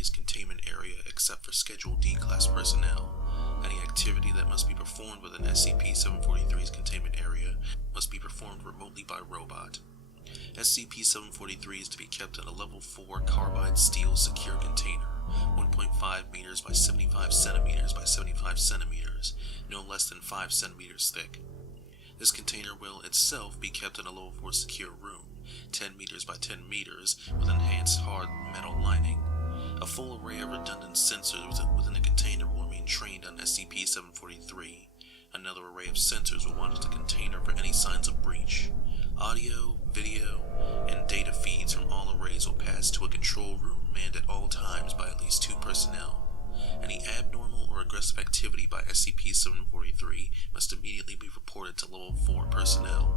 743's containment area except for scheduled D-Class personnel. Any activity that must be performed within SCP-743's containment area must be performed remotely by robot. SCP-743 is to be kept in a Level 4 carbide steel secure container, 1.5 meters by 75 centimeters by 75 centimeters, no less than 5 centimeters thick. This container will itself be kept in a Level 4 secure room, 10 meters by 10 meters, with enhanced hard metal lining. A full array of redundant sensors within the container will remain trained on SCP-743. Another array of sensors will monitor the container for any signs of breach. Audio, video, and data feeds from all arrays will pass to a control room manned at all times by at least 2 personnel. Any abnormal or aggressive activity by SCP-743 must immediately be reported to Level 4 personnel.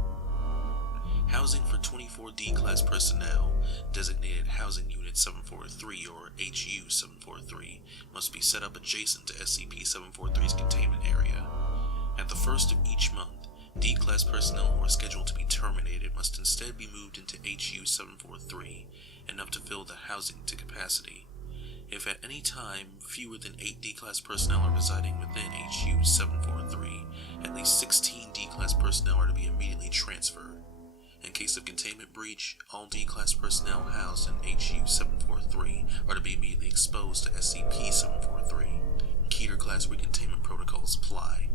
Housing for 24 D-Class personnel, designated Housing Unit 743 or HU-743, must be set up adjacent to SCP-743's containment area. At the first of each month, D-Class personnel who are scheduled to be terminated must instead be moved into HU-743, enough to fill the housing to capacity. If at any time fewer than 8 D-Class personnel are residing within HU-743, at least 16 D-Class personnel are to be immediately transferred. In case of containment breach, all D-Class personnel housed in HU-743 are to be immediately exposed to SCP-743. Keter-class recontainment protocols apply.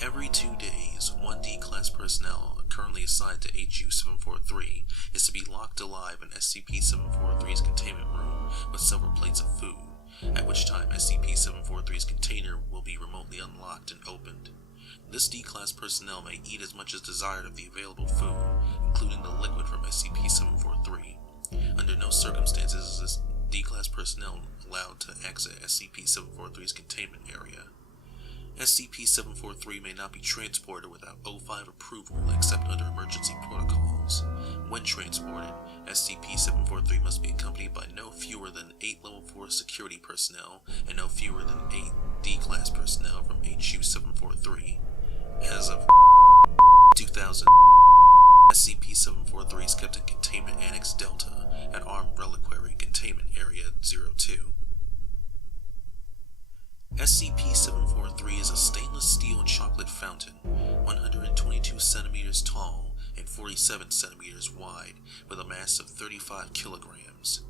Every 2 days, 1 D-Class personnel currently assigned to HU-743 is to be locked alive in SCP-743's containment room with several plates of food, at which time SCP-743's container will be remotely unlocked and opened. This D-Class personnel may eat as much as desired of the available food, including the liquid from SCP-743. Under no circumstances is this D-Class personnel allowed to exit SCP-743's containment area. SCP-743 may not be transported without O5 approval except under emergency protocols. When transported, SCP-743 must be accompanied by no fewer than 8 Level 4 security personnel and no fewer than 8 D-Class personnel from HU-743. As of 2000, SCP-743 is kept in Containment Annex Delta at Armed Reliquary Containment Area 02. SCP-743 is a stainless steel chocolate fountain, 122 centimeters tall and 47 centimeters wide, with a mass of 35 kilograms.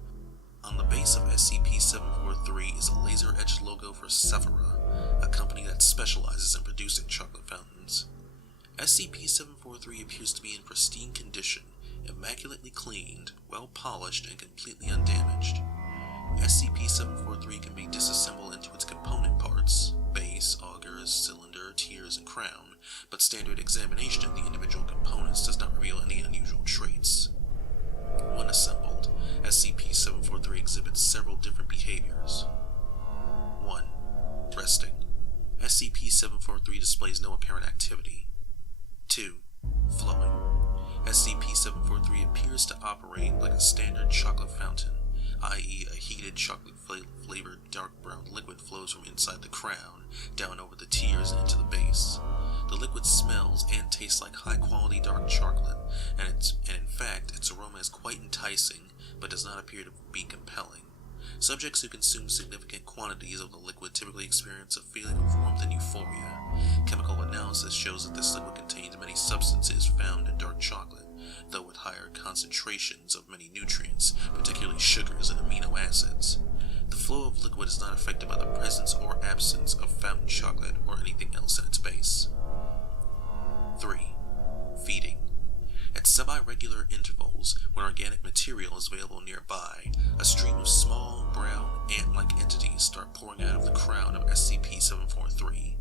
On the base of SCP-743 is a laser-etched logo for Sephora, a company that specializes in producing chocolate fountains. SCP-743 appears to be in pristine condition, immaculately cleaned, well-polished, and completely undamaged. SCP-743 can be disassembled into its component parts, base, augers, cylinder, tiers, and crown, but standard examination of the individual components does not reveal any unusual traits. When assembled, SCP-743 exhibits several different behaviors. 1. Resting. SCP-743 displays no apparent activity. 2. Flowing. SCP-743 appears to operate like a standard chocolate fountain, i.e. a heated chocolate-flavored dark brown liquid flows from inside the crown, down over the tiers and into the base. The liquid smells and tastes like high-quality dark chocolate, and in fact, its aroma is quite enticing, but does not appear to be compelling. Subjects who consume significant quantities of the liquid typically experience a feeling of warmth and euphoria. Chemical analysis shows that this liquid contains many substances found in dark chocolate, though with higher concentrations of many nutrients, particularly sugars and amino acids. The flow of liquid is not affected by the presence or absence of fountain chocolate or anything else in its base. 3. Feeding. At semi-regular intervals, when organic material is available nearby, a stream of small, brown, ant-like entities start pouring out of the crown of SCP-743.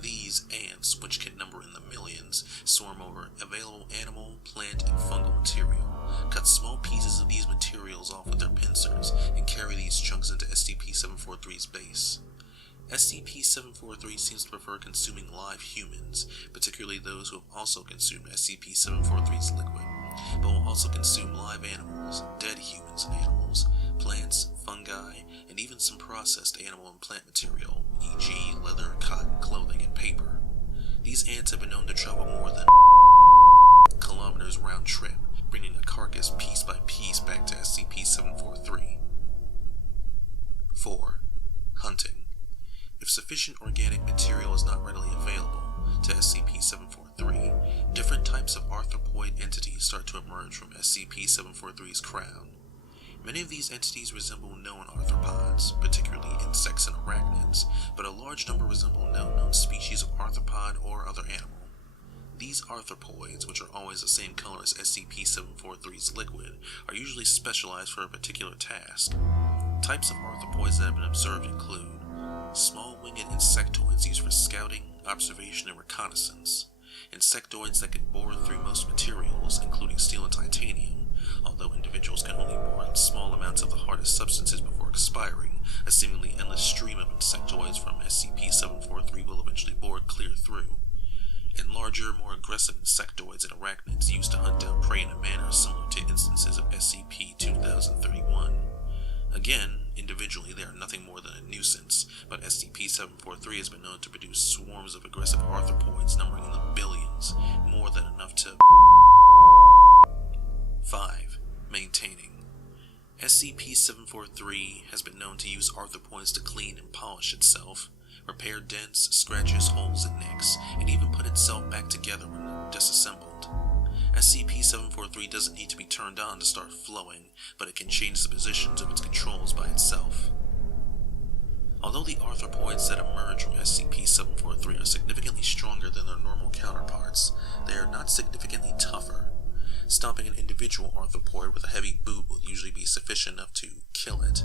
These ants, which can number in the millions, swarm over available animal, plant, and fungal material, cut small pieces of these materials off with their pincers, and carry these chunks into SCP-743's base. SCP-743 seems to prefer consuming live humans, particularly those who have also consumed SCP-743's liquid, but will also consume live animals, dead humans and animals, plants, fungi, and even some processed animal and plant material, e.g. leather, cotton, clothing, and paper. These ants have been known to travel more than kilometers round trip, bringing a carcass piece by piece back to SCP-743. 4. Hunting. If sufficient organic material is not readily available to SCP-743, different types of arthropoid entities start to emerge from SCP-743's crown. Many of these entities resemble known arthropods, particularly insects and arachnids, but a large number resemble no known species of arthropod or other animal. These arthropoids, which are always the same color as SCP-743's liquid, are usually specialized for a particular task. Types of arthropoids that have been observed include small winged insectoids used for scouting, observation, and reconnaissance, insectoids that can bore through most materials, including steel and titanium, although individuals can only bore out small amounts of the hardest substances before expiring. A seemingly endless stream of insectoids from SCP-743 will eventually bore clear through, and larger, more aggressive insectoids and arachnids used to hunt down prey in a manner similar to instances of SCP-2031. Again, individually they are nothing more than a nuisance, but SCP-743 has been known to produce swarms of aggressive arthropoids numbering in the billions, more than enough to... 5. Maintaining. SCP-743 has been known to use arthropoids to clean and polish itself, repair dents, scratches, holes, and nicks, and even put itself back together when disassembled. SCP-743 doesn't need to be turned on to start flowing, but it can change the positions of its controls by itself. Although the arthropoids that emerge from SCP-743 are significantly stronger than their normal counterparts, they are not significantly tougher. Stomping an individual arthropoid with a heavy boot will usually be sufficient enough to kill it,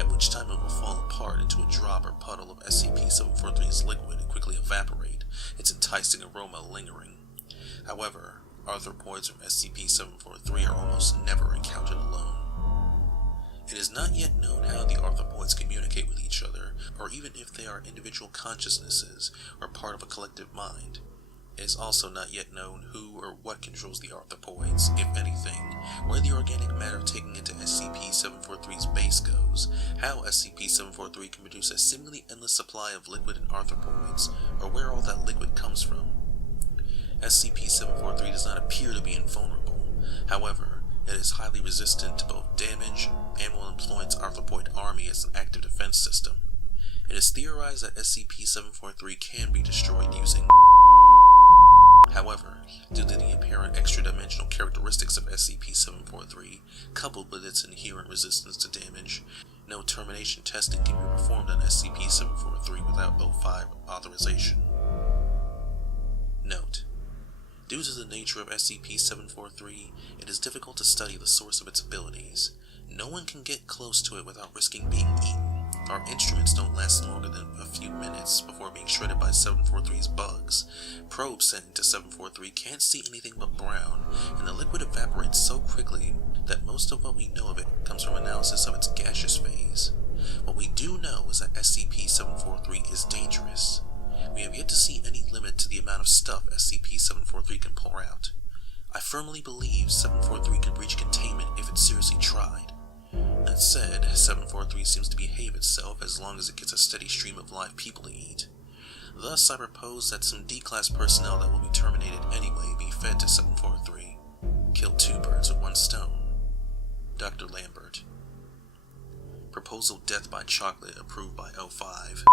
at which time it will fall apart into a drop or puddle of SCP-743's liquid and quickly evaporate, its enticing aroma lingering. However, arthropoids from SCP-743 are almost never encountered alone. It is not yet known how the arthropoids communicate with each other, or even if they are individual consciousnesses or part of a collective mind. It is also not yet known who or what controls the arthropoids, if anything, where the organic matter taken into SCP-743's base goes, how SCP-743 can produce a seemingly endless supply of liquid and arthropoids, or where all that liquid comes from. SCP-743 does not appear to be invulnerable. However, it is highly resistant to both damage and will employ its arthropoid army as an active defense system. It is theorized that SCP-743 can be destroyed using... However, due to the apparent extra-dimensional characteristics of SCP-743, coupled with its inherent resistance to damage, no termination testing can be performed on SCP-743 without O5 authorization. Note: due to the nature of SCP-743, it is difficult to study the source of its abilities. No one can get close to it without risking being eaten. Our instruments don't last longer than a few minutes before being shredded by 743's bugs. Probes sent into 743 can't see anything but brown, and the liquid evaporates so quickly that most of what we know of it comes from analysis of its gaseous phase. What we do know is that SCP-743 is dangerous. We have yet to see any limit to the amount of stuff SCP-743 can pour out. I firmly believe 743 could reach containment if it seriously tried. That said, 743 seems to behave itself as long as it gets a steady stream of live people to eat. Thus, I propose that some D-Class personnel that will be terminated anyway be fed to 743. Kill 2 birds with 1 stone. Dr. Lambert. Proposal Death by Chocolate approved by O5.